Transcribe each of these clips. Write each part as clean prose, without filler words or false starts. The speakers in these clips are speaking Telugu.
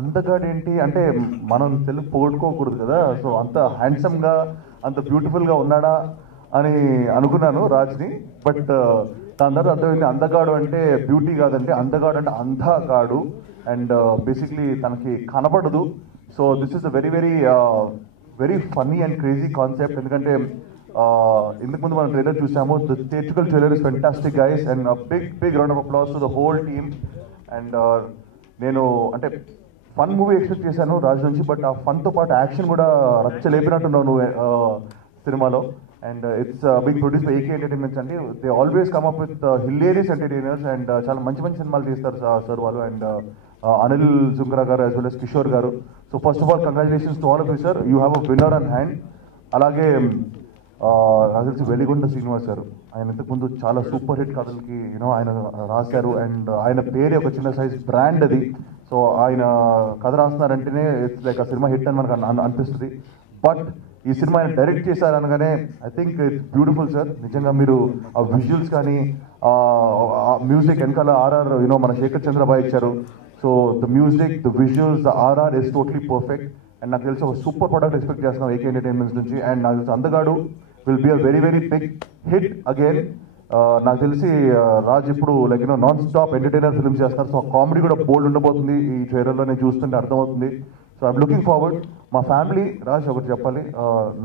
అందగాడు ఏంటి అంటే మనం తెలుగు పోగొట్టుకోకూడదు కదా. సో అంత హ్యాండ్సమ్గా అంత బ్యూటిఫుల్గా ఉన్నాడా అని అనుకున్నాను రాజ్ని. బట్ దాని తర్వాత అర్థమైంది అందగాడు అంటే బ్యూటీ కాదంటే అందగాడు అంటే అంధగాడు. అండ్ బేసిక్లీ తనకి కనపడదు. So this is a very very very funny and crazy concept. ఎందుకంటే ఇంతకు ముందు మనం ట్రైలర్ చూసాము. The theatrical trailer is fantastic guys and big round of applause to the whole team. And నేను అంటే ఫన్ మూవీ ఎక్స్పెక్ట్ చేశాను రాజు నుంచి. బట్ ఆ ఫన్తో పాటు యాక్షన్ కూడా రచ్చలేపినట్టున్నావు నువ్వు సినిమాలో. And it's big produce by AK entertainments అండి. They always come up with hilarious entertainers and చాలా మంచి మంచి సినిమాలు తీస్తారు సార్ వాళ్ళు. అండ్ అనిల్ జుంకరా గారు యాజ్ వెల్ as కిషోర్ గారు. So first of all congratulations to all of you sir. You have a winner on hand. అలాగే నాకు తెలిసి వెలిగొండ శ్రీనివాస్ గారు, ఆయన ఇంతకుముందు చాలా సూపర్ హిట్ కథలకి ఆయన రాశారు. అండ్ ఆయన పేరే ఒక చిన్న సైజ్ బ్రాండ్ అది. సో ఆయన కథ రాస్తున్నారంటేనే ఇట్స్ లైక్ ఆ సినిమా హిట్ అని మనకు అనిపిస్తుంది. బట్ ఈ సినిమా ఆయన డైరెక్ట్ చేశారు అనగానే I think it's beautiful sir. నిజంగా మీరు ఆ విజువల్స్ కానీ మ్యూజిక్ వెనకాల ఆర్ఆర్ మన శేఖర్ చంద్రబాయ్ ఇచ్చారు. So the music, the visuals, the RR is totally perfect. And నాకు తెలిసి ఒక సూపర్ ప్రొడక్ట్ ఎక్స్పెక్ట్ చేస్తున్నాం ఏకే ఎంటర్టైన్మెంట్స్ నుంచి. అండ్ నాకు తెలిసి Andhagadu will be a very very big hit again. నాకు తెలిసి రాజ్ ఇప్పుడు like non stop entertainer films చేస్తున్నారు. సో కామెడీ కూడా బోల్డ్ ఉండబోతుంది ఈ ట్రైలర్లో నేను చూస్తుంటే అర్థమవుతుంది. So I'm looking forward. మా ఫ్యామిలీ రాజ్ ఒకటి చెప్పాలి,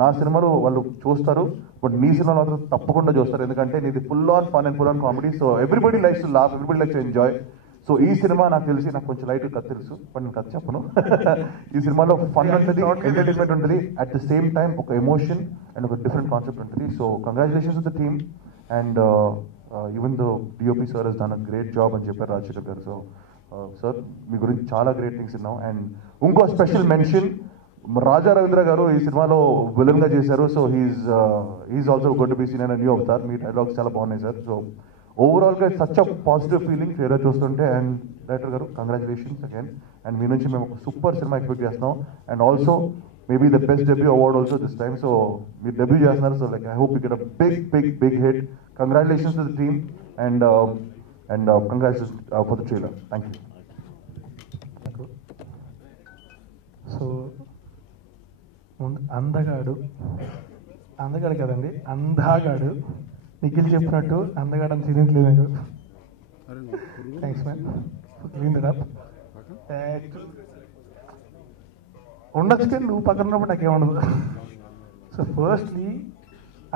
నా సినిమాలు వాళ్ళు చూస్తారు బట్ నీ సినిమాలు మాత్రం తప్పకుండా చూస్తారు. ఎందుకంటే నీది full on fun and full on comedy. So everybody likes to laugh, everybody likes to enjoy. So ఈ సినిమా నాకు తెలిసి నాకు కొంచెం లైట్ కథ తెలుసు బట్ నేను కథ చెప్పను. ఈ సినిమాలో ఫన్ ఉంటుంది, ఎంటర్టైన్మెంట్ ఉంటుంది, అట్ ద సేమ్ టైం ఒక ఎమోషన్ అండ్ ఒక డిఫరెంట్ కాన్సెప్ట్ ఉంటుంది. So congratulations to the team. And even though DOP sir has done a great job అని చెప్పారు రాజశేఖర్ గారు. సో సార్ మీ గురించి చాలా గ్రేట్ థింగ్స్ విన్నాం. అండ్ ఇంకో స్పెషల్ మెన్షన్, రాజా రవీంద్ర గారు ఈ సినిమాలో విలన్ గా చేశారు. So he's also going to be seen in a new avatar. మీ డైలాగ్స్ చాలా బాగున్నాయి సార్. సో ఓవరాల్గా such a positive feeling trailer చూస్తుంటే. అండ్ డైరెక్టర్ గారు కంగ్రాచులేషన్స్ అగైన్. అండ్ మీ నుంచి మేము ఒక సూపర్ సినిమా ఎక్స్పెక్ట్ చేస్తున్నాం. And also maybe the best debut award also this time. So మీరు డెబ్యూ చేస్తున్నారు. So like I hope you get a big big big hit. Congratulations to the team and congratulations for the trailer. Thank you. So Andhagadu కదండి, అందాగాడు. నిఖిల్ చెప్పినట్టు అందగాడు అని సీరియస్లీ నాకు thanks man clean it up. ఉండొచ్చు కానీ నువ్వు పక్కన ఉన్నప్పుడు నాకేమఉండదు. So firstly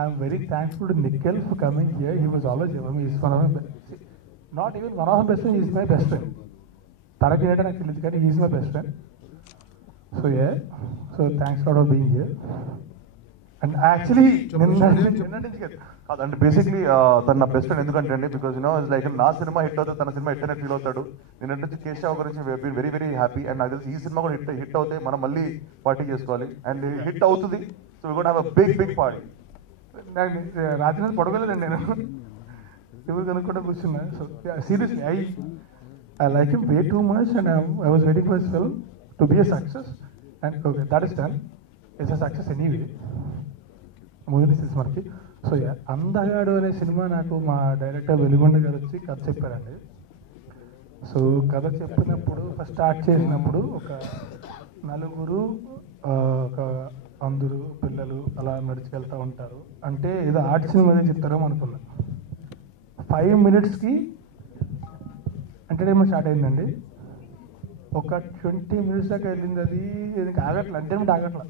I'm very thankful to Nikhil for coming here. He was always is one of my not even one of my best friend, is my best friend. తనకి ఏంటో నాకు తెలియదు కానీ is my best friend. So so thanks for being here. And actually అంటే బేసిక్లీ తన నా బెస్ట్ ఫ్రెండ్ ఎందుకంటే అండి బికాజ్ లైక్ నా సినిమా హిట్ అవుతుంది, తన సినిమా హిట్ అనేది ఫీల్ అవుతాడు. నేను అంటే కేశవ్ గురించి been very very happy. And నాకు తెలిసి ఈ సినిమా కూడా హిట్ అవుతే మనం మళ్ళీ పార్టీ చేసుకోవాలి. అండ్ హిట్ అవుతుంది. So we got have a big big party. నాకు రాత్రి పడుకోలేదండి నేను, ఎవరు కనుక్కుంటే కూర్చున్నా. So seriously I like him way too much and I was waiting for his film to be a success. And okay that is done. It's a success anyway movie release మనకి. సో అందగాడు అనే సినిమా నాకు మా డైరెక్టర్ వెలిగొండ గారు వచ్చి కథ చెప్పారండి. సో కథ చెప్పినప్పుడు ఫస్ట్ స్టార్ట్ చేసినప్పుడు ఒక నలుగురు ఒక అందరు పిల్లలు అలా నడిచికెళ్తూ ఉంటారు అంటే ఏదో ఆర్ట్ సినిమా చెప్తారేమో అనుకున్నా. 5 minutesకి ఎంటర్టైన్మెంట్ స్టార్ట్ అయిందండి. ఒక 20 minutes దాకా వెళ్ళింది. అది ఆగట్లా, ఎంటర్టైన్మెంట్ ఆగట్లా.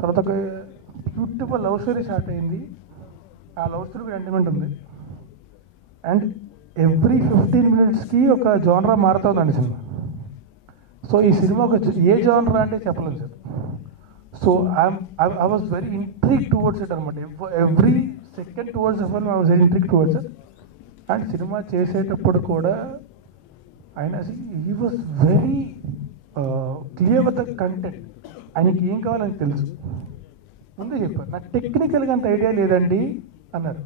తర్వాత ఒక బ్యూటిఫుల్ లవ్ స్టోరీ స్టార్ట్ అయింది. ఆ లవ్ స్టోరీకి ఎంటర్టైన్మెంట్ ఉంది. అండ్ ఎవ్రీ 15 minutesకి ఒక జోనరా మారుతుందండి సినిమా. సో ఈ సినిమా ఒక ఏ జోనరా అంటే చెప్పలేదు sir. So I was very intrigued towards it అనమాట. Every second towards the film I was very intrigued towards it. And cinema చేసేటప్పుడు కూడా ఆయన he was very clear with the content. ఆయనకి ఏం కావాలని తెలుసు. ముందే చెప్పారు నాకు టెక్నికల్గా అంత ఐడియా లేదండి అన్నారు.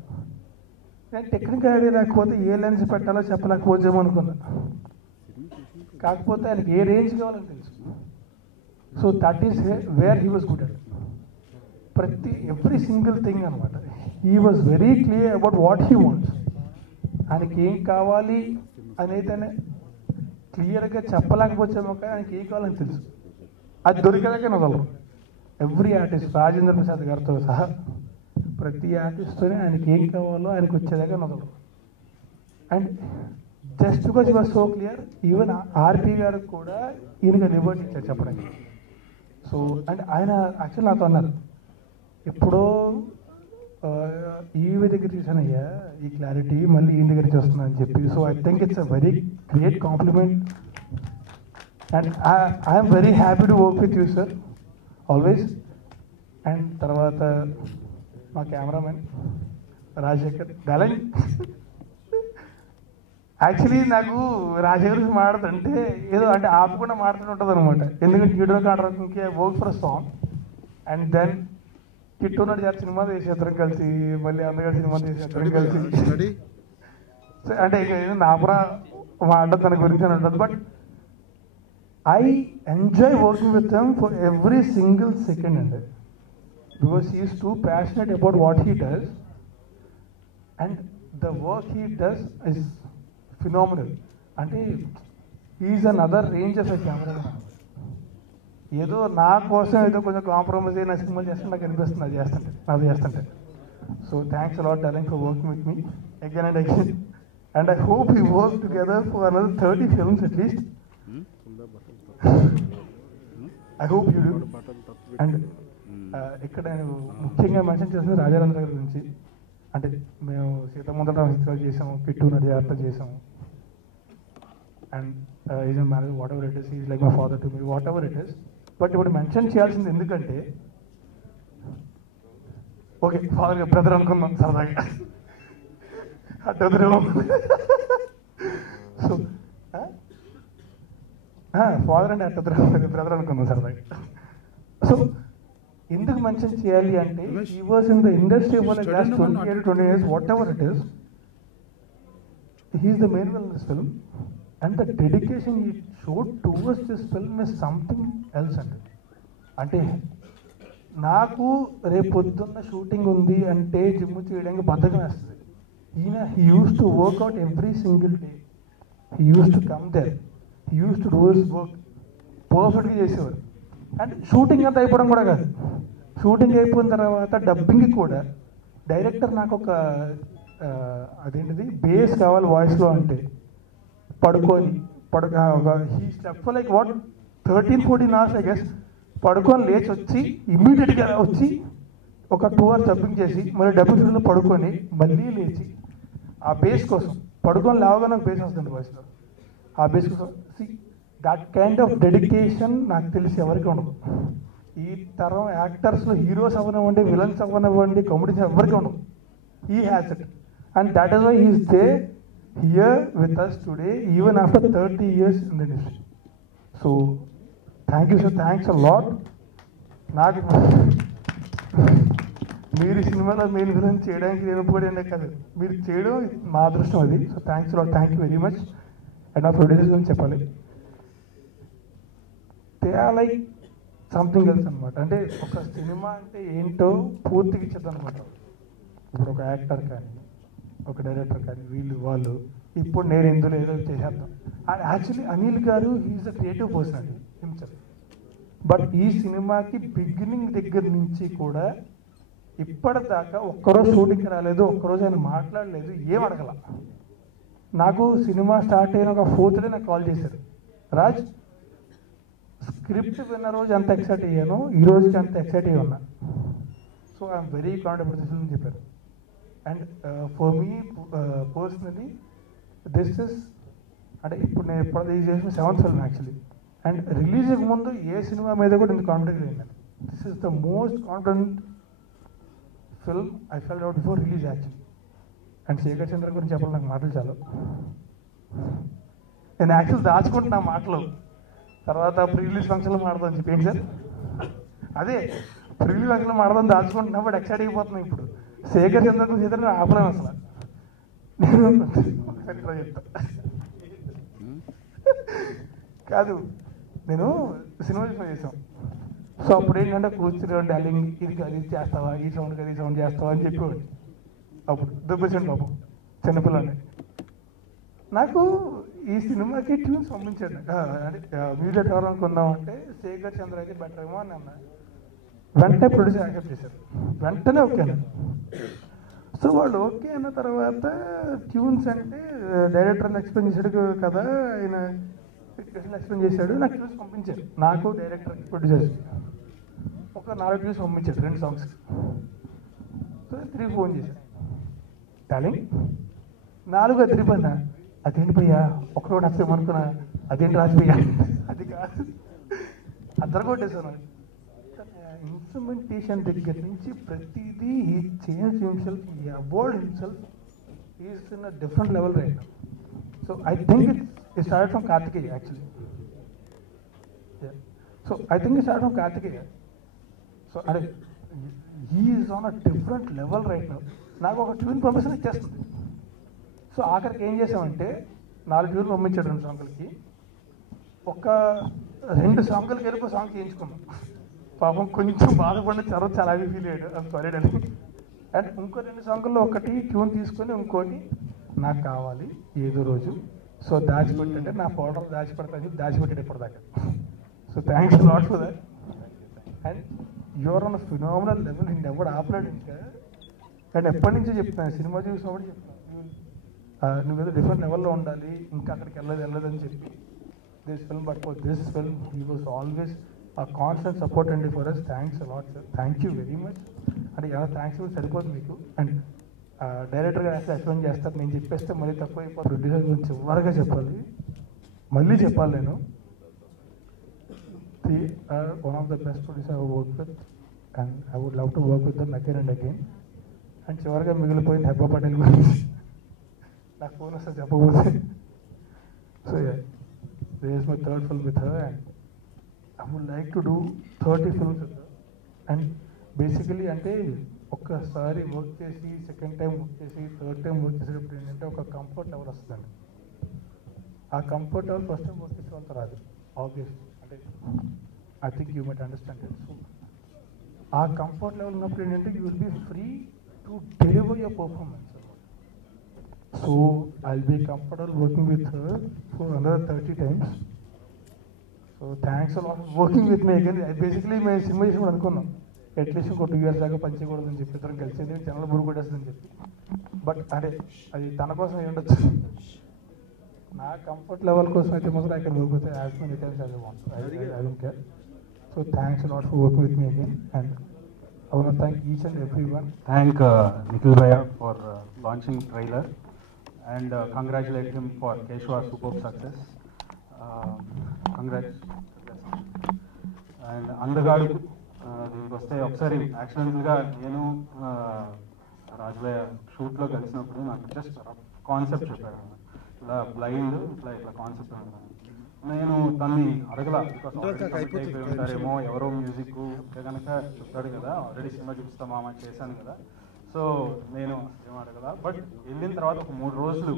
నేను టెక్నికల్ ఐడియా లేకపోతే ఏ లెన్స్ పెట్టాలో చెప్పలేకపోతేమో అనుకున్నా. కాకపోతే ఆయనకి ఏ రేంజ్ కావాలని తెలుసు. So that is where he was good at. Every single thing అనమాట. He was very clear about what he wants. ఆయనకి ఏం కావాలి అనేది క్లియర్గా చెప్పలేకపోవచ్చేమో కానీ ఆయనకి ఏ కావాలని తెలుసు. అది దొరికేదాకే వదలరు. ఎవ్రీ ఆర్టిస్ట్, రాజేంద్ర ప్రసాద్ గారితో సహా ప్రతి ఆర్టిస్ట్తోనే ఆయనకి ఏం కావాలో ఆయనకు వచ్చేదాకా వదలరు. And just because you was so clear, even RP గారికి కూడా ఈయనగా లిబర్టీ ఇచ్చారు చెప్పడానికి. సో అండ్ ఆయన యాక్చువల్ నాతో అన్నారు, ఎప్పుడో ఈవి దగ్గర చూసానయ్యా ఈ క్లారిటీ, మళ్ళీ ఈయన దగ్గర చూస్తున్నా అని చెప్పి. So I think it's a very great compliment and I'm very happy to work with you sir always. And తర్వాత మా కెమెరామెన్ రాజశేఖర్ గలన్. యాక్చువల్లీ నాకు రాజశేఖర్ గురించి మాట్లాడుతుంటే ఏదో అంటే ఆపకుండా మాట్లాడుతూ ఉంటుంది అనమాట. ఎందుకంటే వీడియో కాంట్రాక్ట్కి work for song and then Kittu నడి గారు సినిమా చేసేద్దరం కలిసి, మళ్ళీ అందగారు సినిమా చేసేద్దరం కలిసి. అంటే నాపురా మాట్లాడదు దాని గురించి అని ఉంటుంది. But I enjoy working with them for every single second అండి, because he is too passionate about what he does and the work he does is phenomenal. అంటే is an other range of a camera. ఏదో నా కోసం ఏదో కొంచెం కాంప్రమైజ్ అయ్యి నా సినిమాలు చేస్తుంటే నాకు అనిపిస్తుంది అది చేస్తుంటే. So thanks allot darling for working with me again and again. And I hope you work together for another 30 films at least. I hope you do. And ఇక్కడ నేను ముఖ్యంగా మెన్షన్ చేస్తుంది రాజారాం గారి గురించి. అంటే మేము సీతముందర చిత్రాలు చేసాము, కిట్టు నడి ఆర్త చేసాము. And is a marriage what ever it is, is like my father to me, what ever it is. But ఇప్పుడు మెన్షన్ చేయాల్సింది ఎందుకంటే, ఓకే ఫాదర్ బ్రదర్ అనుకుందాం సరదాగా, అడ్డదురేమో. సో ఫాదర్ అంటే అడ్డదురే బ్రదర్ అనుకుందాం సరదాగా. సో ఎందుకు మెన్షన్ చేయాలి అంటే, he was in the industry for like last 20 years, what ever it is. He is the main villain in this film. And the dedication he showed towards this film is something else అండి. అంటే నాకు రేపు పొద్దున్న షూటింగ్ ఉంది అంటే జిమ్ చేయడానికి బద్ధకం వేస్తుంది. ఈయన he use to work out every single day, he use to come there, he use to do his work పర్ఫెక్ట్గా చేసేవారు. అండ్ షూటింగ్ అంతా అయిపోవడం కూడా కాదు, షూటింగ్ అయిపోయిన తర్వాత డబ్బింగ్కి కూడా డైరెక్టర్ నాకు ఒక అదేంటిది బేస్ కావాలి వాయిస్లో అంటే పడుకొని he slept for like what 13-14 hours I guess. పడుకొని లేచి వచ్చి ఇమ్మీడియట్గా వచ్చి ఒక 2 hours డబ్బింగ్ చేసి మళ్ళీ డబ్బింగ్ స్టూడియోలో పడుకొని మళ్ళీ లేచి ఆ బేస్ కోసం పడుకొని లేవగా నాకు బేస్ వస్తుంది వాయిస్లో. ఆ బేస్ కోసం దట్ కైండ్ ఆఫ్ డెడికేషన్ నాకు తెలిసి ఎవరికి ఉండదు. ఈ తరం యాక్టర్స్లో హీరోస్ అవ్వనివ్వండి, విలన్స్ అవ్వనివ్వండి, కామెడీస్ ఎవరికి ఉండదు. He has it and that is why he is they here with us today even after 30 years in the industry. So thank you sir, thanks a lot. నాకు మీరు సినిమాలో మెయిన్ విలన్ చేయడానికి నేను ఒప్పుకోవడం కాదు, మీరు చేయడం మా అదృష్టం అది. So thanks lot, thank you very much. And నా ప్రొడ్యూసర్స్ గురించి చెప్పాలి, they are like something else అనమాట. అంటే ఒక సినిమా అంటే ఏంటో పూర్తిగా ఇచ్చేద్దాం అనమాట. ఇప్పుడు ఒక యాక్టర్ కానీ ఒక డైరెక్టర్ కానీ వాళ్ళు ఇప్పుడు నేను ఇందులో ఏదో చేసేద్దాం. అండ్ యాక్చువల్లీ అనిల్ గారు హీఈస్ అ క్రియేటివ్ పర్సన్ అండి హిమ్సెల్ఫ్. బట్ ఈ సినిమాకి బిగినింగ్ దగ్గర నుంచి కూడా ఇప్పటిదాకా ఒక్కరోజు షూటింగ్కి రాలేదు, ఒక్కరోజు ఆయన మాట్లాడలేదు, ఏం అడగల. నాకు సినిమా స్టార్ట్ అయిన ఒక 4th day నాకు కాల్ చేశారు, రాజ్ స్క్రిప్ట్ విన్న రోజు ఎంత ఎక్సైట్ అయ్యానో ఈ రోజుకి అంత ఎక్సైట్ అయ్యి ఉన్నా. సో ఐఎమ్ వెరీ కాన్ఫిడెంట్ అని చెప్పారు. And for me personally this is అంటే ఇప్పుడు నేను ఎప్పుడు చేసిన 7th film actually. And release ముందు ఏ సినిమా మీద కూడా ఇంత కాన్ఫిడెంట్ అయ్యింది. This is the most confident film I felt out before release actually. And Shekhar Chandra గురించి చెప్పాలి, నాకు మాటలు చాలు. నేను యాక్చువల్ దాచుకుంటున్నా మాటలు, తర్వాత ప్రీ రిలీజ్ ఫంక్షన్లో మాడదాం చెప్పి. ఏంటి సార్ అదే ప్రీ రిలీజ్ ఫంక్షన్లో మాడదాం దాచుకుంటున్నా, బట్ ఎక్సైట్ అయిపోతున్నాం. ఇప్పుడు శేఖర్ చంద్ర గురించి అయితే నేను ఆపలేను అసలు. నేను ఒకసారి ఇట్లా చెప్తా కాదు, నేను సినిమా చేసాం. సో అప్పుడు ఏంటంటే కూర్చుని డార్లింగ్ ఇది చేస్తావా, ఈ సౌండ్ కదా ఈ సౌండ్ చేస్తావా అని చెప్పేవాడు. అప్పుడు దుబ్బేసండి పాపం చిన్నపిల్లని. నాకు ఈ సినిమాకి ట్యూన్స్ పంపించాడు. అంటే మ్యూజిక్ ఎవరు అనుకుందామంటే శేఖర్ చంద్ర అయితే బెటర్ ఏమో అని అన్నా. వెంటనే ప్రొడ్యూసర్ యాక్సెప్ట్ చేశారు, వెంటనే ఓకే అన్నారు. సో వాళ్ళు ఓకే అన్న తర్వాత ట్యూన్స్ అంటే డైరెక్టర్ ఎక్స్ప్లెయిన్ చేశాడు కదా, ఆయన ఎక్స్ప్లెయిన్ చేశాడు, నాకు ట్యూన్స్ పంపించారు, నాకు డైరెక్టర్ ప్రొడ్యూసర్స్ ఒక 4 ట్యూన్స్ పంపించాడు 2 సాంగ్స్. సో 3 ఫోన్ చేశాను డార్లింగ్ 4 అదిరిపోయినా, అదేంటి భయ్యా ఒకరోజు వస్తామనుకున్నా, అదేంటి రాసిపోయా, అది కాదు అందరు కొట్టేశాను. ఇన్స్ట్రుమెంటేషన్ దగ్గర నుంచి ప్రతిదీ ఈ చేంజ్ హిమ్సెల్ఫ్, ఈ award himself is in a different level right. So I think it start from Karthikeya actually. So I think it start from Karthikeya. So అదే he is on a different level right now. నాకు ఒక ట్యూన్ పర్మిషన్ ఇచ్చేస్తుంది. సో ఆఖరికి ఏం చేసామంటే 4 ట్యూన్లు పంపించాడు 2 సాంగులకి, ఒక 2 సాంగులకి వెళ్ళి ఒక సాంగ్ చేయించుకున్నాం. పాపం కొంచెం బాధపడిన తర్వాత చాలా ఫీల్ అయ్యాడు, అది సారీ అని. అండ్ ఇంకో 2 సాంగుల్లో ఒకటి ట్యూన్ తీసుకొని ఇంకోటి నాకు కావాలి ఏదో రోజు, సో దాచిపెట్టంటే నా ఫోటోలు దాచిపెడతాను చెప్పి దాచిపెట్టాడు ఇప్పటిదాకా. So thanks lot for that. And your on phenomenal level, నేను ఎవడు ఆపలేడు ఇంకా. అండ్ ఎప్పటి నుంచో చెప్తాను, సినిమా చూసినప్పుడు చెప్తాను నువ్వేదో డిఫరెంట్ లెవెల్లో ఉండాలి, ఇంకా అక్కడికి వెళ్ళదని చెప్పి. This film, but for this film he was always a constant support and for us. Thanks a lot sir, thank you very much. అంటే ఎలా థ్యాంక్స్ సరిపోతుంది మీకు. అండ్ డైరెక్టర్ గారు అసలు ఎక్స్ప్లెయిన్ చేస్తారు, నేను చెప్పేస్తే మళ్ళీ తక్కువ అయిపోతుంది. ప్రొడ్యూసర్ గురించి చివరిగా చెప్పాలి, మళ్ళీ చెప్పాలి నేను. They are one of the best producer I work with and I would love to work with them again and again. And చివరిగా మిగిలిపోయింది హెబ్బా పటేల్ గురించి, నాకు ఫోన్ వస్తే చెప్పబోతే. So this is my third film with her and I would like to do 30 films with her. And basically అంటే ఒక్కసారి వర్క్ చేసి సెకండ్ టైం వర్క్ చేసి థర్డ్ టైం వర్క్ చేసేటప్పుడు ఏంటంటే ఒక కంఫర్ట్ లెవెల్ వస్తుందండి. ఆ comfort level first time work చేసే వాళ్ళతో రాదు ఆబ్వియస్లీ, అంటే I think you might understand it. So ఆ కంఫర్ట్ లెవెల్ ఉన్నప్పుడు ఏంటంటే you will be free to deliver your performance. So I will be comfortable working with her for another 30 times. So thanks a lot for working with me again. Basically మేము సినిమా చేసినప్పుడు అనుకున్నాం అట్లీస్ట్ ఇంకో 2 years దాకా పనిచేయకూడదని చెప్పి, ఇద్దరం కలిసి ఛానల్ బురు కొట్టేస్తుందని చెప్పి. బట్ అదే అది తన కోసం అయి ఉండొచ్చు, నా కంఫర్ట్ లెవెల్ కోసం అయితే మాత్రం I can work with as many times as I want. I don't care. So thanks a lot for working with me again and I want to thank each and everyone. Thank Nikhil Bhaiya for launching trailer and congratulate him for Keshwa's superb success. Congrats. And అందగాడు దీనికి వస్తే ఒకసారి యాక్సిడెంటల్గా నేను రాజుభయ్య షూట్లో కలిసినప్పుడు నాకు జస్ట్ కాన్సెప్ట్ చెప్పాడు, ఇలా బ్లైండ్ ఇట్లా కాన్సెప్ట్ ఉంటాను. నేను తన్ని అడగల, అయిపోయి ఉంటారేమో ఎవరో మ్యూజిక్ కనుక చెప్తాడు కదా, ఆల్రెడీ సినిమా చూపిస్తా మామ చేశాను కదా, సో నేను ఏం అడగల. బట్ వెళ్ళిన తర్వాత ఒక 3 రోజులు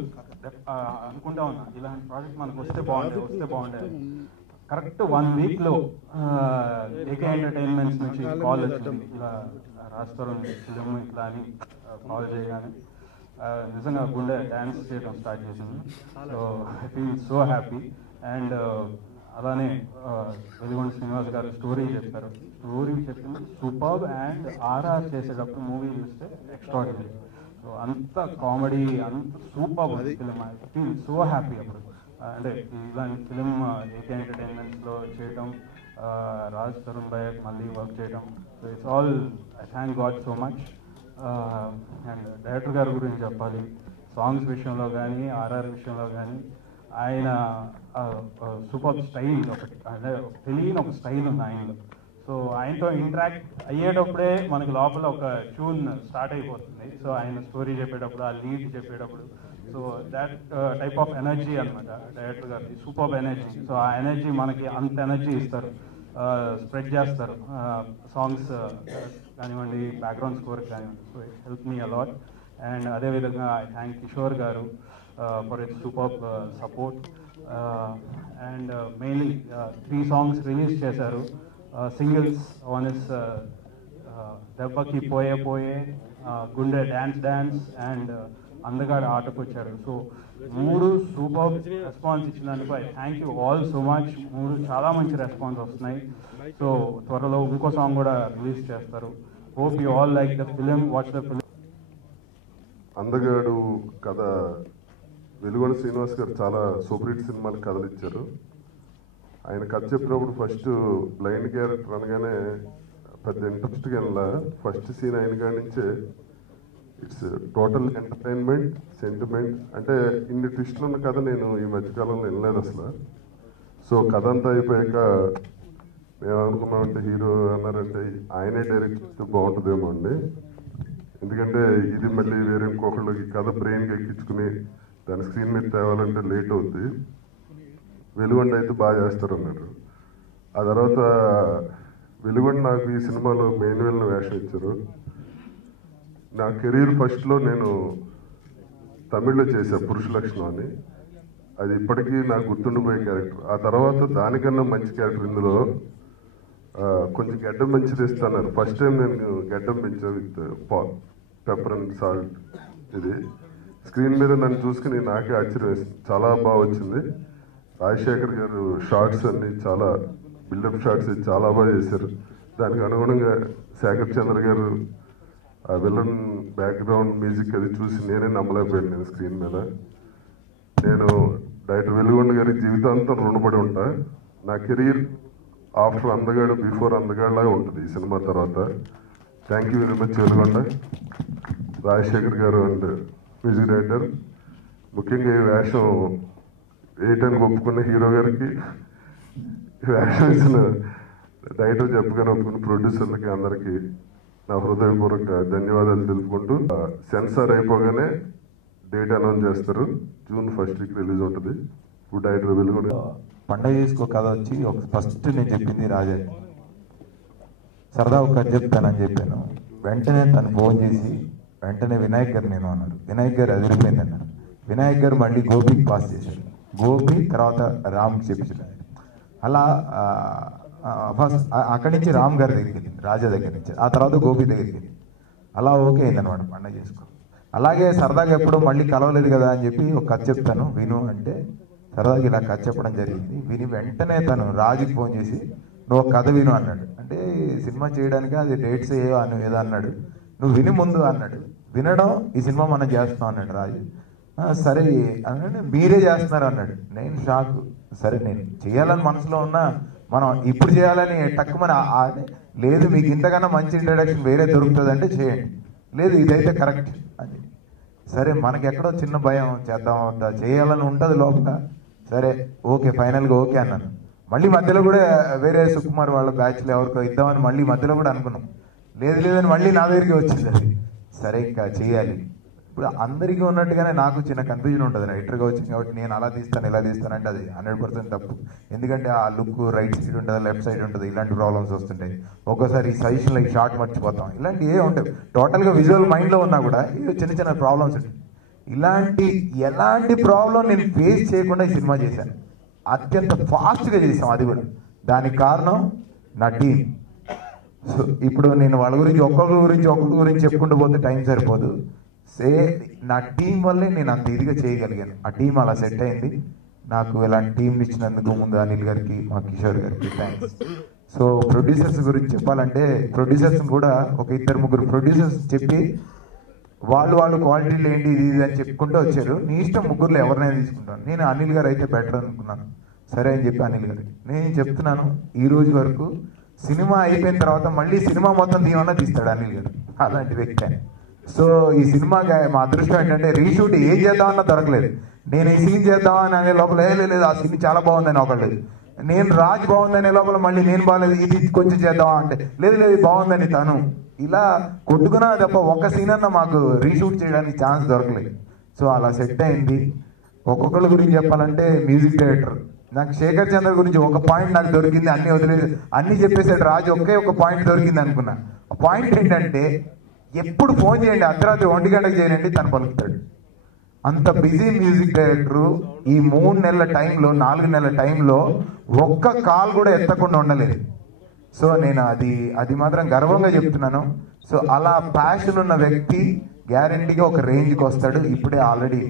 అనుకుంటా ఉన్నా ఇలాంటి ప్రాజెక్ట్ మనకు వస్తే బాగుండేది. కరెక్ట్ 1 weekలో ఏకే ఎంటర్టైన్మెంట్స్ నుంచి కాల్ వచ్చింది, ఇలా రాస్తారు ఫిలిం ఇట్లా అని కాల్ చేయగానే నిజంగా గుండె డ్యాన్స్ చేయడం స్టార్ట్ చేసింది. So I feel so happy. And అలానే వెలిగొండ శ్రీనివాస్ గారు స్టోరీ చెప్పారు, స్టోరీ చెప్పింది సూపర్బ్. అండ్ ఆర్ఆర్ చేసేటప్పుడు మూవీ చూస్తే ఎక్స్ట్రాడినరీ. సో అంత కామెడీ, అంత superb film. I feel so happy అప్పుడు. అంటే ఇలాంటి ఫిలిం ఏకే ఎంటర్టైన్మెంట్స్లో చేయటం, రాజ్ తరుణ్ భయ్య మళ్ళీ వర్క్ చేయటం, so it's all I thank God so much. And director గారి గురించి చెప్పాలి, సాంగ్స్ విషయంలో కానీ ఆర్ఆర్ విషయంలో కానీ ఆయన సూపర్ స్టైల్, అంటే తెలియని ఒక స్టైల్ ఉంది ఆయనలో. సో ఆయనతో ఇంటరాక్ట్ అయ్యేటప్పుడే మనకి లోపల ఒక ట్యూన్ స్టార్ట్ అయిపోతుంది. సో ఆయన స్టోరీ చెప్పేటప్పుడు, ఆ లీడ్ చెప్పేటప్పుడు, so that type of energy అనమాట డైరెక్టర్ గారికి, సూపర్ ఎనర్జీ. సో ఆ ఎనర్జీ మనకి అంత ఎనర్జీ ఇస్తారు, స్ప్రెడ్ చేస్తారు సాంగ్స్ కానివ్వండి, బ్యాక్గ్రౌండ్ స్కోర్ కానివ్వండి. So it help me a lot. And అదేవిధంగా ఐ థ్యాంక్ కిషోర్ గారు for its superb support. And mainly 3 songs release చేశారు, singles. One is దెబ్బకి పోయే పోయే, గుండె డ్యాన్స్ అండ్ అందగాడు ఆటకు వచ్చాడు. సో మూడు సూపర్ రెస్పాన్స్ ఇచ్చినందుకు I thank you all so much. మూడు చాలా మంచి రెస్పాన్స్ వస్తున్నాయి. సో త్వరలో ఇంకో సాంగ్ కూడా రిలీజ్ చేస్తారు. Hope you all like the film, watch the film. అందగాడు కథ వెలుగొండ శ్రీనివాస్ గారు చాలా సూపర్ హిట్ సినిమాలు కథలు ఇచ్చారు. ఆయన కథ చెప్పినప్పుడు ఫస్ట్ బ్లైండ్ క్యారెక్టర్ అనగానే పెద్ద ఇంట్రెస్ట్గా వెళ్ళా. ఫస్ట్ సీన్ అయిన కాడి నుంచే ఇట్స్ టోటల్ ఎంటర్టైన్మెంట్, సెంటిమెంట్. అంటే ఇన్ని ట్విస్టులు ఉన్న కథ నేను ఈ మధ్యకాలంలో వినలేదు అసలు. సో కథ అంతా అయిపోయాక మేము అనుకున్నామంటే హీరో అన్నారంటే ఆయనే డైరెక్ట్ చేస్తే బాగుంటుందేమో అండి. ఎందుకంటే ఇది మళ్ళీ వేరే ఇంకొకళ్ళకి కథ బ్రెయిన్గా ఎక్కించుకుని దాని స్క్రీన్ మీద తేవాలంటే లేట్ అవుద్ది. వెలుగొండ అయితే బాగా చేస్తారు అన్నారు. ఆ తర్వాత వెలుగొండ నాకు ఈ సినిమాలో మెయిన్ విలన్ వేషం ఇచ్చారు. నా కెరీర్ ఫస్ట్లో నేను తమిళ్లో చేశాను పురుష లక్షణం అని. అది ఇప్పటికీ నాకు గుర్తుండిపోయే క్యారెక్టర్. ఆ తర్వాత దానికన్నా మంచి క్యారెక్టర్ ఇందులో కొంచెం గడ్డం పెంచి తెస్తున్నారు. ఫస్ట్ టైం నేను గడ్డం పెంచాను విత్ పెప్పర్ అండ్ సాల్ట్. ఇది స్క్రీన్ మీద నన్ను చూసుకుని నాకే ఆశ్చర్యం వేసింది. చాలా బాగా వచ్చింది. రాజశేఖర్ గారు షార్ట్స్ అన్ని చాలా బిల్డప్ షార్ట్స్ చాలా బాగా చేశారు. దానికి అనుగుణంగా శేఖర్ చంద్ర గారు ఆ విలన్ బ్యాక్గ్రౌండ్ మ్యూజిక్ అది చూసి నేనే నమ్మలేకపోయాను. నేను స్క్రీన్ మీద నేను డైరెక్టర్ వెలుగొండ గారికి జీవితాంతం రుణపడి ఉంటా. నా కెరీర్ ఆఫ్టర్ అందగాడు బిఫోర్ అందగాడు లాగా ఉంటుంది ఈ సినిమా తర్వాత. Thank you very much Veligonda, Rajasekhar గారు అండ్ మ్యూజిక్ డైరెక్టర్. ముఖ్యంగా ఈ వేషం వేయటానికి ఒప్పుకున్న హీరో గారికి, వేషం ఇచ్చిన డైరెక్టర్ చెప్పగానే ఒప్పుకున్న ప్రొడ్యూసర్లకి అందరికీ నా హృదయపూర్వక ధన్యవాదాలు తెలుపుకుంటూ, సెన్సార్ అయిపోగానే డేట్ అనౌన్స్ చేస్తారు. June 1st రిలీజ్ ఉంటుంది. ఇప్పుడు డైరెక్టర్ వెలుగొండ పండగ చేసుకో కథ వచ్చి ఫస్ట్ నేను చెప్పింది రాజా, సరదా ఒక కథ చెప్తానని చెప్పాను. వెంటనే తను ఫోన్ చేసి వెంటనే వినాయక్ గారు నేను అన్నారు. వినాయక్ గారు అదిరిపోయింది అన్నారు. వినాయక్ గారు మళ్ళీ గోపికి పాస్ చేశారు. గోపి తర్వాత రామ్ చెప్పించారు. అలా ఫస్ట్ అక్కడి నుంచి రామ్ గారి దగ్గరికి వెళ్ళింది, రాజా దగ్గర నుంచి. ఆ తర్వాత గోపి దగ్గరికి వెళ్ళింది. అలా ఓకే అయిందనమాట పండగ చేసుకో. అలాగే సరదాగా ఎప్పుడో మళ్ళీ కలవలేదు కదా అని చెప్పి ఒక కథ చెప్తాను విను అంటే సరదాగా ఇలా కథ చెప్పడం జరిగింది. విని వెంటనే తను రాజుకి ఫోన్ చేసి నువ్వు ఒక కథ విను అన్నాడు. అంటే సినిమా చేయడానికి అది డేట్స్ ఏదో అని ఏదో అన్నాడు. నువ్వు విని ముందు అన్నాడు. వినడం ఈ సినిమా మనం చేస్తాం అన్నాడు రాజు. సరే అన్నాడు, మీరే చేస్తున్నారు అన్నాడు. నేను షాక్. సరే నేను చేయాలని మనసులో ఉన్నా మనం ఇప్పుడు చేయాలని టక్కుమని లేదు మీకు ఇంతకన్నా మంచి ఇంట్రడక్షన్ వేరే దొరుకుతుంది అంటే చేయండి, లేదు ఇదైతే కరెక్ట్ అని. సరే మనకి ఎక్కడో చిన్న భయం, చేద్దాం చేయాలని ఉంటుంది లోపల. సరే ఓకే ఫైనల్గా ఓకే అన్నాను. మళ్ళీ మధ్యలో కూడా వేరే సుకుమార్ వాళ్ళ బ్యాచ్లో ఎవరికో ఇద్దామని మళ్ళీ మధ్యలో కూడా అనుకున్నాం. లేదని మళ్ళీ నా దగ్గరికి వచ్చింది అది. సరే ఇంకా చేయాలి. ఇప్పుడు అందరికీ ఉన్నట్టుగానే నాకు చిన్న కన్ఫ్యూజన్ ఉంటుంది. రైటర్గా వచ్చింది కాబట్టి నేను అలా తీస్తాను ఇలా తీస్తాను అంటే అది 100% తప్పు. ఎందుకంటే ఆ లుక్ రైట్ సైడ్ ఉంటుంది, లెఫ్ట్ సైడ్ ఉంటుంది, ఇలాంటి ప్రాబ్లమ్స్ వస్తుంటాయి. ఒక్కోసారి ఈ సజెషన్లో ఈ షార్ట్ మర్చిపోతాం, ఇలాంటి ఏ ఉంటాయి. టోటల్గా విజువల్ మైండ్లో ఉన్నా కూడా ఇవి చిన్న చిన్న ప్రాబ్లమ్స్ ఉంటాయి. ఎలాంటి ప్రాబ్లం నేను ఫేస్ చేయకుండా ఈ సినిమా చేశాను. అత్యంత ఫాస్ట్గా చేసాం. అది కూడా దానికి కారణం నా టీం. సో ఇప్పుడు నేను వాళ్ళ గురించి ఒక్కొక్కరి గురించి చెప్పుకుంటూ పోతే టైం సరిపోదు. నా టీం వల్లే నేను అంత ఇదిగా చేయగలిగాను. ఆ టీం అలా సెట్ అయింది. నాకు ఇలాంటి టీం ఇచ్చినందుకు ముందు అనిల్ గారికి, మా కిషోర్ గారికి థ్యాంక్స్. సో ప్రొడ్యూసర్స్ గురించి చెప్పాలంటే ప్రొడ్యూసర్స్ కూడా ఒక 2-3 ప్రొడ్యూసర్స్ చెప్పి వాళ్ళు క్వాలిటీలు ఏంటి ఇది అని చెప్పుకుంటూ వచ్చారు. నీ ఇష్టం ముగ్గురులో ఎవరినైనా తీసుకుంటాను. నేను అనిల్ గారు అయితే బెటర్ అనుకున్నాను. సరే అని చెప్పి అనిల్ గారు నేను చెప్తున్నాను, ఈ రోజు వరకు సినిమా అయిపోయిన తర్వాత మళ్ళీ సినిమా మొత్తం దీవన్నా తీస్తాడు అనిల్ గారు. అలాంటి వ్యక్తి. సో ఈ సినిమా మా అదృష్టం ఏంటంటే రీషూట్ ఏం చేద్దామన్నా దొరకలేదు. నేను ఈ సీన్ చేద్దామని అనే లోపల లేదు ఆ సీన్ చాలా బాగుందని ఒకళ్ళు, నేను రాజ్ బాగుందనే లోపల మళ్ళీ నేను బాగాలేదు ఇది కొంచెం చేద్దామా అంటే లేదు బాగుందని తను. ఇలా కొట్టుకున్నా తప్ప ఒక్క సీన్ అన్నా మాకు రీషూట్ చేయడానికి ఛాన్స్ దొరకలేదు. సో అలా సెట్ అయింది. ఒక్కొక్కళ్ళ గురించి చెప్పాలంటే మ్యూజిక్ డైరెక్టర్ నాకు శేఖర్ చంద్ర గురించి ఒక పాయింట్ నాకు దొరికింది, అన్ని వదిలేదు అన్ని చెప్పేసాడు రాజు. ఒక పాయింట్ దొరికింది అనుకున్నా. ఆ పాయింట్ ఏంటంటే ఎప్పుడు ఫోన్ చేయండి అర్ధరాత్రి 1 గంటకు చేయండి తను పలుకుతాడు. అంత బిజీ మ్యూజిక్ డైరెక్టరు ఈ 3 నెలల టైంలో 4 నెలల టైంలో ఒక్క కాల్ కూడా ఎత్తకుండా ఉండలేదు. సో నేను అది మాత్రం గర్వంగా చెప్తున్నాను. సో అలా ప్యాషన్ ఉన్న వ్యక్తి గ్యారంటీగా ఒక రేంజ్కి వస్తాడు. ఇప్పుడే ఆల్రెడీ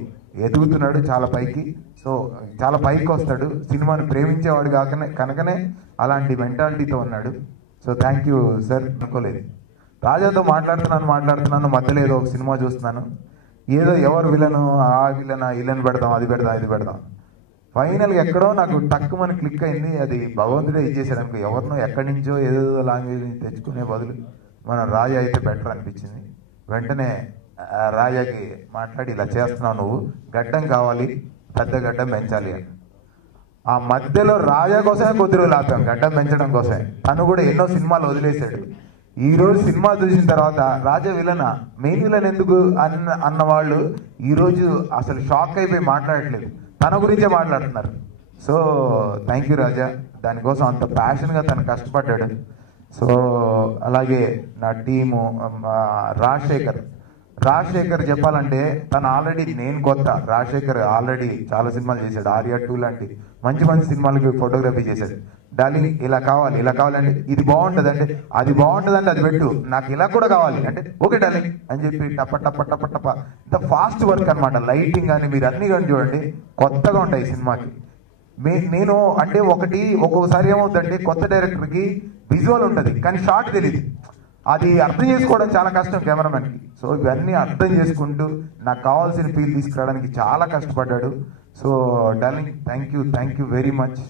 ఎదుగుతున్నాడు చాలా పైకి. సో చాలా పైకి వస్తాడు. సినిమాని ప్రేమించేవాడు కనుకనే అలాంటి మెంటాలిటీతో ఉన్నాడు. So thank you sir. అనుకోలేదు రాజాతో మాట్లాడుతున్నాను మధ్యలో ఏదో ఒక సినిమా చూస్తున్నాను, ఏదో ఎవరు విలను ఆ విలన్ పెడదాం, అది పెడదాం, ఇది పెడదాం. ఫైనల్గా ఎక్కడో నాకు టక్కుమని క్లిక్ అయింది. అది భగవంతుడే ఇచ్చేసాడు అనుకో. ఎవరినో ఎక్కడి నుంచో ఏదో లాంగ్వేజ్ నుంచి తెచ్చుకునే బదులు మన రాజా అయితే బెటర్ అనిపించింది. వెంటనే రాజాకి మాట్లాడి, ఇలా చేస్తున్నావు నువ్వు, గడ్డం కావాలి, పెద్ద గడ్డం పెంచాలి అని. ఆ మధ్యలో రాజా కోసమే కొద్ది రోజులు ఆపాం, గడ్డం పెంచడం కోసమే. తను కూడా ఎన్నో సినిమాలు వదిలేశాడు. ఈ రోజు సినిమా చూసిన తర్వాత రాజా విలనా, మెయిన్ విలన్ ఎందుకు అన్న వాళ్ళు ఈరోజు అసలు షాక్ అయిపోయి మాట్లాడట్లేదు, తన గురించే మాట్లాడుతున్నారు. సో థ్యాంక్ యూ రాజా, దానికోసం అంత ప్యాషన్గా తను కష్టపడ్డాడు. సో అలాగే నా టీము రాజశేఖర్ చెప్పాలంటే తను ఆల్రెడీ, నేను కొత్త, రాజశేఖర్ ఆల్రెడీ చాలా సినిమాలు చేశాడు. ఆర్యా 2 లాంటి మంచి సినిమాలకి ఫోటోగ్రఫీ చేశాడు. డార్లింగ్ ఇలా కావాలి అంటే ఇది బాగుంటుంది అంటే అది బాగుంటుంది అంటే అది పెట్టు, నాకు ఇలా కూడా కావాలి అంటే ఓకే డార్లింగ్ అని చెప్పి టప్ప ఇంత ఫాస్ట్ వర్క్ అనమాట. లైటింగ్ కానీ మీరు అన్ని కానీ చూడండి కొత్తగా ఉంటాయి సినిమాకి. నేను అంటే ఒక్కొక్కసారి ఏమవుతుందంటే కొత్త డైరెక్టర్కి విజువల్ ఉంటుంది కానీ షార్ట్ తెలియదు. అది అర్థం చేసుకోవడం చాలా కష్టం కెమెరామెన్కి. సో ఇవన్నీ అర్థం చేసుకుంటూ నాకు కావాల్సిన ఫీల్ తీసుకురావడానికి చాలా కష్టపడ్డాడు. So darling thank you very much.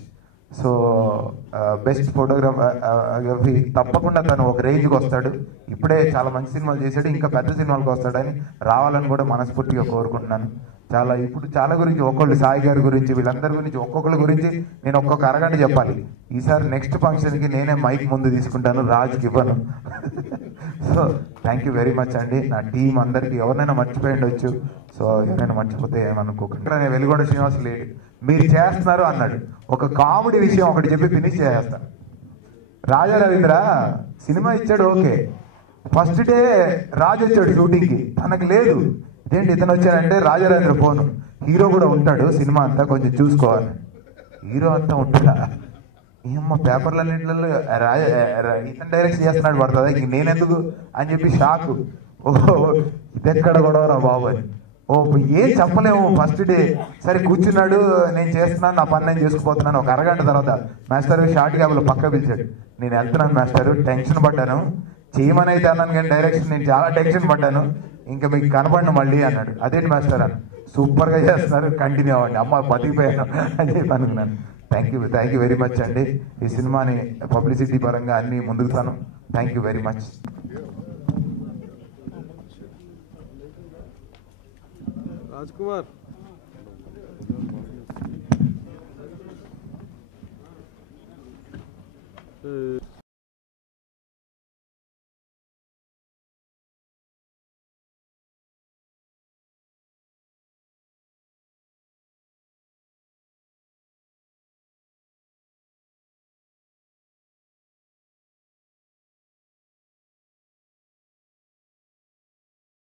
So best photography తప్పకుండా తను ఒక రేంజ్కి వస్తాడు. ఇప్పుడే చాలా మంచి సినిమాలు చేశాడు, ఇంకా పెద్ద సినిమాలకు వస్తాడని రావాలని కూడా మనస్ఫూర్తిగా కోరుకుంటున్నాను. ఇప్పుడు చాలా గురించి ఒక్కొక్కళ్ళు, సాయి గారి గురించి, వీళ్ళందరి గురించి ఒక్కొక్కరి గురించి నేను ఒక్కొక్క అరగంట చెప్పాలి. ఈసారి నెక్స్ట్ ఫంక్షన్కి నేనే మైక్ ముందు తీసుకుంటాను, రాజుకి ఇవ్వను. So thank you very much అండి. నా టీం అందరికీ ఎవరినైనా మర్చిపోయి ఉండొచ్చు, సో ఎవరైనా మర్చిపోతే ఏమనుకోకుండా. నేను వెలుగొండ శ్రీనివాస్ లేడు, మీరు చేస్తున్నారు అన్నాడు. ఒక కామెడీ విషయం ఒకటి చెప్పి ఫినిష్ చేసేస్తాను. రాజా రవీంద్ర సినిమా ఇచ్చాడు, ఓకే. ఫస్ట్ డే రాజు వచ్చాడు షూటింగ్కి, తనకు లేదు. ఇదేంటి ఇతను వచ్చాడంటే రాజా రవీంద్ర ఫోను, హీరో కూడా ఉంటాడు సినిమా అంతా కొంచెం చూసుకోవాలి. హీరో అంతా ఉంటాడా? ఏమో పేపర్లన్నింటిలో ఇతను డైరెక్ట్ చేస్తున్నాడు పడుతుందా, ఇంక నేనెందుకు అని చెప్పి షాకు. ఓహో ఇదెక్కడ గొడవరా బాబు అని. ఏం చెప్పలేము. ఫస్ట్ డే సరే కూర్చున్నాడు, నేను చేస్తున్నాను, నా పని నేను చేసుకుపోతున్నాను. ఒక అరగంట తర్వాత మాస్టర్ షార్ట్ క్యాబ్లో పక్క పిలిచాడు. నేను వెళ్తున్నాను మాస్టర్, టెన్షన్ పడ్డాను, చేయమని అయితే అన్నాను కానీ డైరెక్షన్ నేను చాలా టెన్షన్ పడ్డాను, ఇంకా మీకు కనపడిన మళ్ళీ అన్నాడు. అదేంటి మాస్టర్ అని, సూపర్గా చేస్తున్నారు, కంటిన్యూ అవ్వండి, అమ్మ బతికిపోయాను అని చెప్పి అనుకున్నాను. థ్యాంక్ యూ వెరీ మచ్ అండి. ఈ సినిమాని పబ్లిసిటీ పరంగా అన్ని ముందుకుతాను. Thank you very much. Raj Kumar